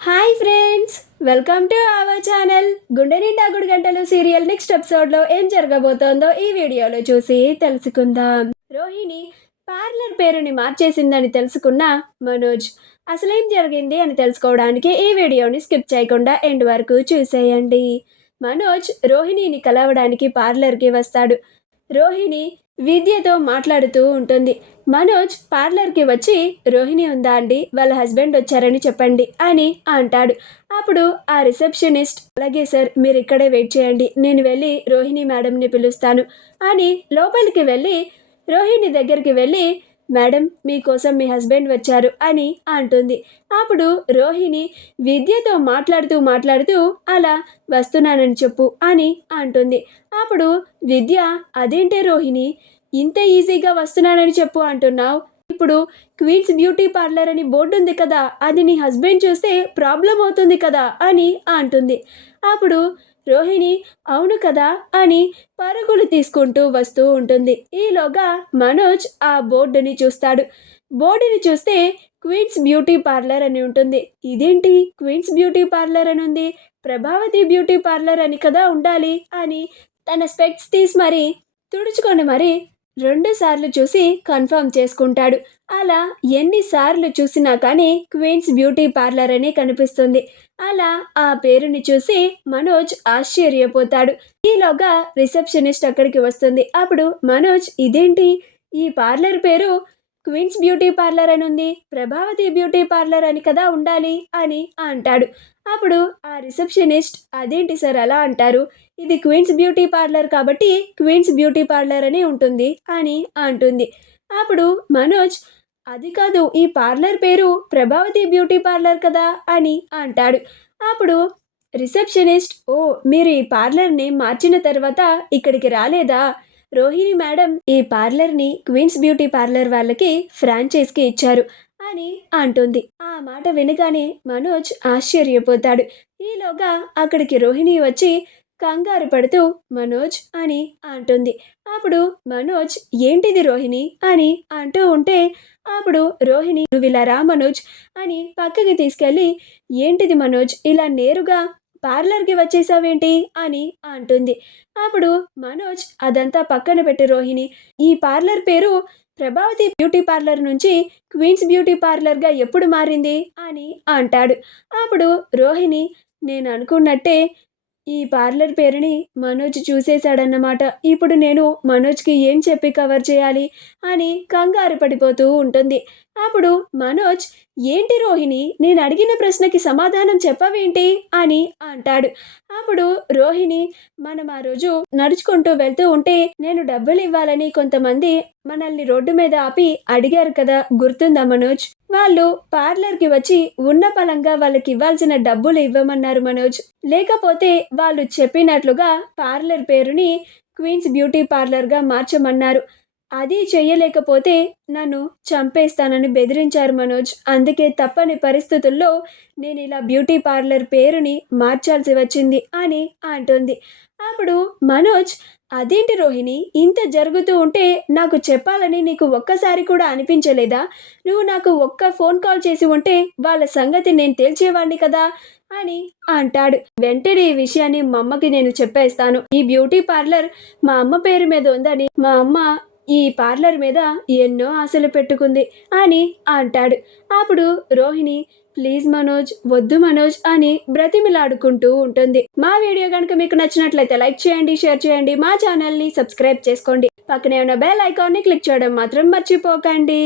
Hi friends, welcome to our channel. గుండె నిండా గుడి గంటలు సీరియల్ నెక్స్ట్ ఎపిసోడ్లో ఏం జరగబోతోందో ఈ వీడియోలో చూసి తెలుసుకుందాం. రోహిణి పార్లర్ పేరుని మార్చేసిందని తెలుసుకున్న మనోజ్ అసలేం జరిగింది అని తెలుసుకోవడానికి ఈ వీడియోని స్కిప్ చేయకుండా ఎండ్ వరకు చూసేయండి. మనోజ్ రోహిణిని కలవడానికి పార్లర్కి వస్తాడు. రోహిణి విద్యతో మాట్లాడుతూ ఉంటుంది. మనోజ్ పార్లర్కి వచ్చి రోహిణి ఉందా అండి, వాళ్ళ హస్బెండ్ వచ్చారని చెప్పండి అని అంటాడు. అప్పుడు ఆ రిసెప్షనిస్ట్ అలాగే సార్, మీరు ఇక్కడే వెయిట్ చేయండి, నేను వెళ్ళి రోహిణి మేడంని పిలుస్తాను అని లోపలికి వెళ్ళి రోహిణి దగ్గరికి వెళ్ళి మేడం, మీకోసం మీ హస్బెండ్ వచ్చారు అని అంటుంది. అప్పుడు రోహిణి విద్యతో మాట్లాడుతూ అలా వస్తున్నానని చెప్పు అని అంటుంది. అప్పుడు విద్య, అదేంటే రోహిణి, ఇంత ఈజీగా వస్తున్నానని చెప్పు అంటున్నావు, ఇప్పుడు క్వీన్స్ బ్యూటీ పార్లర్ అని బోర్డు ఉంది కదా, అది నీ హస్బెండ్ చూస్తే ప్రాబ్లం అవుతుంది కదా అని అంటుంది. అప్పుడు రోహిణి అవును కదా అని పరుగులు తీసుకుంటూ వస్తూ ఉంటుంది. ఈలోగా మనోజ్ ఆ బోర్డుని చూస్తాడు. బోర్డుని చూస్తే క్వీన్స్ బ్యూటీ పార్లర్ అని ఉంటుంది. ఇదేంటి క్వీన్స్ బ్యూటీ పార్లర్ అని ఉంది, ప్రభావతి బ్యూటీ పార్లర్ అని కదా ఉండాలి అని తన స్పెక్ట్స్ తీసి మరి తుడుచుకొని మరి 2 సార్లు చూసి కన్ఫర్మ్ చేసుకుంటాడు. అలా ఎన్నిసార్లు చూసినా కానీ క్వీన్స్ బ్యూటీ పార్లర్ అనే కనిపిస్తుంది. అలా ఆ పేరుని చూసి మనోజ్ ఆశ్చర్యపోతాడు. ఈలోగా రిసెప్షనిస్ట్ అక్కడికి వస్తుంది. అప్పుడు మనోజ్, ఇదేంటి ఈ పార్లర్ పేరు క్వీన్స్ బ్యూటీ పార్లర్ అని ఉంది, ప్రభావతి బ్యూటీ పార్లర్ అని కదా ఉండాలి అని అంటాడు. అప్పుడు ఆ రిసెప్షనిస్ట్, అదేంటి సార్ అలా అంటారు, ఇది క్వీన్స్ బ్యూటీ పార్లర్ కాబట్టి క్వీన్స్ బ్యూటీ పార్లర్ అని ఉంటుంది అని అంటుంది. అప్పుడు మనోజ్, అది కాదు, ఈ పార్లర్ పేరు ప్రభావతి బ్యూటీ పార్లర్ కదా అని అంటాడు. అప్పుడు రిసెప్షనిస్ట్, ఓ, మీరు ఈ పార్లర్ నేమ్ మార్చిన తర్వాత ఇక్కడికి రాలేదా, రోహిణి మేడం ఈ పార్లర్ని క్వీన్స్ బ్యూటీ పార్లర్ వాళ్ళకి ఫ్రాంచైజ్కి ఇచ్చారు అని అంటుంది. ఆ మాట వినగానే మనోజ్ ఆశ్చర్యపోతాడు. ఈలోగా అక్కడికి రోహిణి వచ్చి కంగారు పడుతూ మనోజ్ అని అంటుంది. అప్పుడు మనోజ్, ఏంటిది రోహిణి అని అంటూ ఉంటే అప్పుడు రోహిణి, నువ్వు ఇలా రా మనోజ్ అని పక్కకి తీసుకెళ్ళి, ఏంటిది మనోజ్ ఇలా నేరుగా పార్లర్కి వచ్చేసావేంటి అని అంటుంది. అప్పుడు మనోజ్, అదంతా పక్కన పెట్టి రోహిణి, ఈ పార్లర్ పేరు ప్రభావతి బ్యూటీ పార్లర్ నుంచి క్వీన్స్ బ్యూటీ పార్లర్గా ఎప్పుడు మారింది అని అంటాడు. అప్పుడు రోహిణి, నేను అనుకున్నట్టే ఈ పార్లర్ పేరుని మనోజ్ చూసేశాడన్నమాట, ఇప్పుడు నేను మనోజ్కి ఏం చెప్పి కవర్ చేయాలి అని కంగారు పడిపోతూ ఉంటుంది. అప్పుడు మనోజ్, ఏంటి రోహిణి, నేను అడిగిన ప్రశ్నకి సమాధానం చెప్పవేంటి అని అంటాడు. అప్పుడు రోహిణి, మనం ఆ రోజు నడుచుకుంటూ వెళ్తూ ఉంటే నేను డబ్బులు ఇవ్వాలని కొంతమంది మనల్ని రోడ్డు మీద ఆపి అడిగారు కదా, గుర్తుందా మనోజ్, వాళ్ళు పార్లర్కి వచ్చి ఉన్న పలంగా వాళ్ళకి ఇవ్వాల్సిన డబ్బులు ఇవ్వమన్నారు మనోజ్, లేకపోతే వాళ్ళు చెప్పినట్లుగా పార్లర్ పేరుని క్వీన్స్ బ్యూటీ పార్లర్గా మార్చమన్నారు, అది చెయ్యలేకపోతే నన్ను చంపేస్తానని బెదిరించారు మనోజ్, అందుకే తప్పని పరిస్థితుల్లో నేను ఇలా బ్యూటీ పార్లర్ పేరుని మార్చాల్సి వచ్చింది అని అంటుంది. అప్పుడు మనోజ్, అదేంటి రోహిణి, ఇంత జరుగుతూ ఉంటే నాకు చెప్పాలని నీకు ఒక్కసారి కూడా అనిపించలేదా, నువ్వు నాకు ఒక్క ఫోన్ కాల్ చేసి ఉంటే వాళ్ళ సంగతి నేను తేల్చేవాడిని కదా అని అంటాడు. వెంటనే ఈ విషయాన్ని మా అమ్మకి నేను చెప్పేస్తాను, ఈ బ్యూటీ పార్లర్ మా అమ్మ పేరు మీద ఉందని, మా అమ్మ ఈ పార్లర్ మీద ఎన్నో ఆశలు పెట్టుకుంది అని అంటాడు. అప్పుడు రోహిణి, ప్లీజ్ మనోజ్, వద్దు మనోజ్ అని బ్రతిమిలాడుకుంటూ ఉంటుంది. మా వీడియో కనుక మీకు నచ్చినట్లయితే లైక్ చేయండి, షేర్ చేయండి, మా ఛానల్ని సబ్స్క్రైబ్ చేసుకోండి, పక్కనే ఉన్న బెల్ ఐకాన్ని క్లిక్ చేయడం మాత్రం మర్చిపోకండి.